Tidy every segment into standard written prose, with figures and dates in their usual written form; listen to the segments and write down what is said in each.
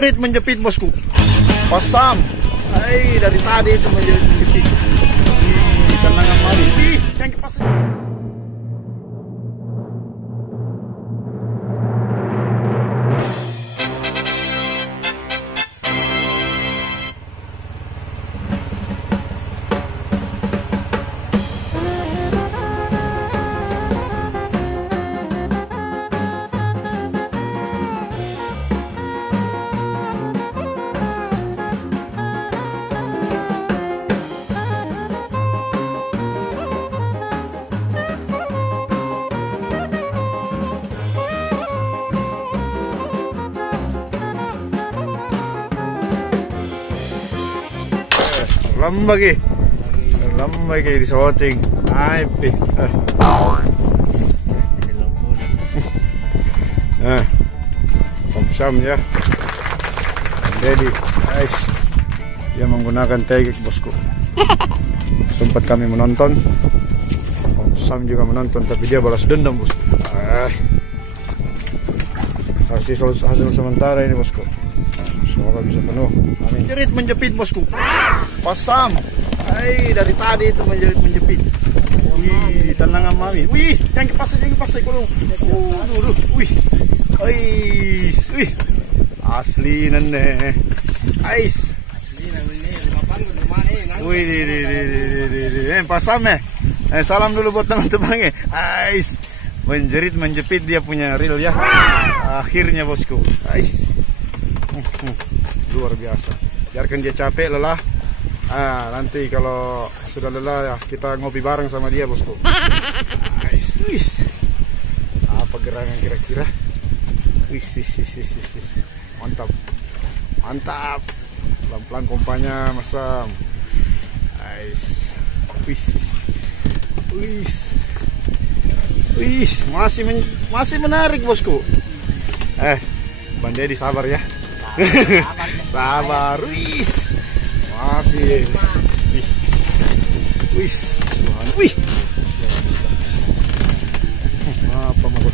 Menjepit bosku, pasang. Hai, dari tadi itu menjepit. Tenang kembali. Yang kipas. Lambagi di shooting. Aipi. Om Sam ya. Jadi, guys, dia menggunakan tegek bosku. Sempat kami menonton. Om Sam juga menonton, tapi dia balas dendam bosku. Hasil sementara ini bosku. Semoga bisa penuh. Amin. Jerit menjepit bosku. Pasang. Hai, dari tadi itu menjepit. Wih, tenang mami. Wih, yang kipas kolong. Wih. Wih. Asli nene. Ais. Wih, pasang salam dulu buat teman-temannya. Ais. Menjepit dia punya reel ya. Akhirnya bosku. Ais. Luar biasa. Biarkan dia capek, lelah. Nanti kalau sudah lelah ya, kita ngopi bareng sama dia bosku. Wis. Apa gerangan kira-kira? Wis. Mantap. Pelan-pelan pompanya masam. Wis. Masih menarik bosku. Bang Dedi sabar ya. Sabar. Wis. Masih. Wih. Apa mau gue?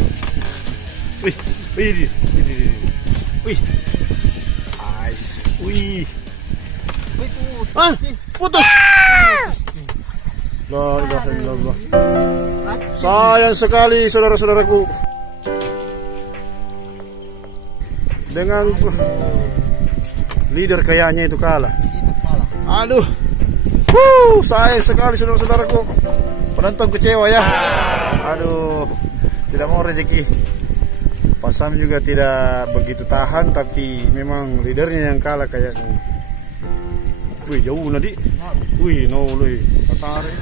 Wih. Ais. Wih. Putus. La ilaha illallah. Sayang sekali saudara-saudaraku. Dengan leader kayaknya itu kalah. Aduh, sayang sekali saudara-saudaraku. Penonton kecewa ya. Aduh, tidak mau rezeki. Pasam juga tidak begitu tahan, tapi memang leadernya yang kalah kayaknya. Wih, jauh nadi. Wih, Katari.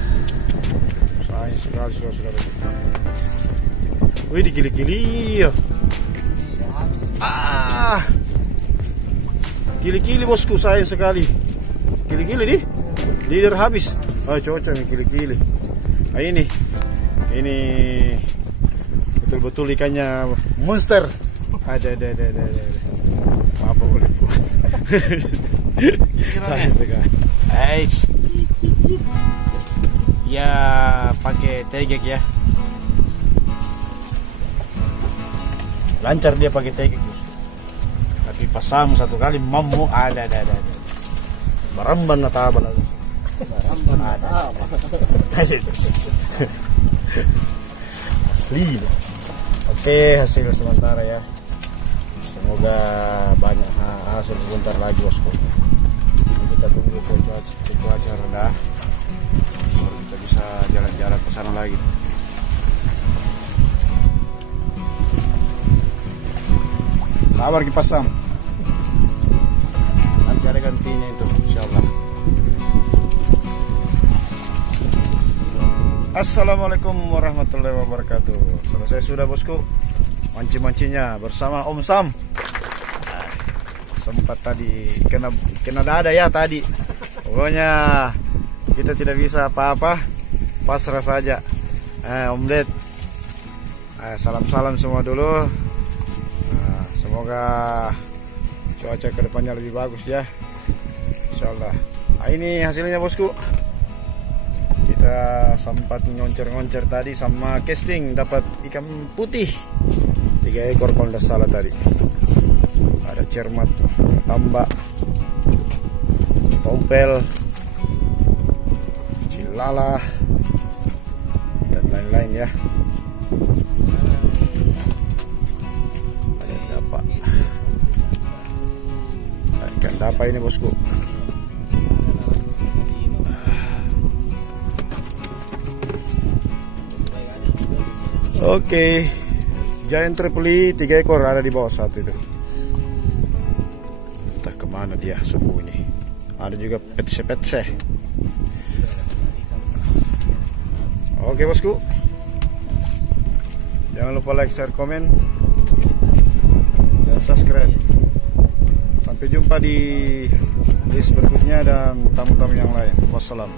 Sayang sekali saudara-saudaraku. Wih, dikili-kili ya. Kili-kili bosku, sayang sekali. Kili-kili nih, leader habis. Cocok nih kili-kili. Ini betul-betul ikannya monster. Ada. Apa boleh buat? Sayang sekali. Ya, pakai tegek ya. Lancar dia pakai tegek. Tapi pasang satu kali mamu ada. Baramban na taba lang. Asli. Oke, hasil sementara ya. Semoga banyak hasil sebentar lagi bosku. Kita tunggu cuaca rendah. Baru kita bisa jalan-jalan ke sana lagi. Kabar kipasam. Nanti ada gantinya itu, insyaallah. Assalamualaikum warahmatullahi wabarakatuh. Selesai sudah bosku manci-mancinya bersama Om Sam. Sempat tadi kena dada ya tadi. Pokoknya kita tidak bisa apa-apa, pasrah saja. Om Ded, salam-salam semua dulu. Semoga cuaca kedepannya lebih bagus ya, insyaallah. Ini hasilnya bosku. Kita sempat ngoncer-ngoncer tadi sama casting, dapat ikan putih 3 ekor kalau tidak salah tadi. ada cermat, tambak, tompel, cilala, dan lain-lain ya. Ada dapat ikan dapa ini bosku. Oke, giant tripoli 3 ekor ada di bawah satu itu. Entah kemana dia sembunyi. Ada juga petse-petse. Oke bosku, jangan lupa like, share, komen, dan subscribe. Sampai jumpa di list berikutnya dan tamu-tamu yang lain. Wassalam.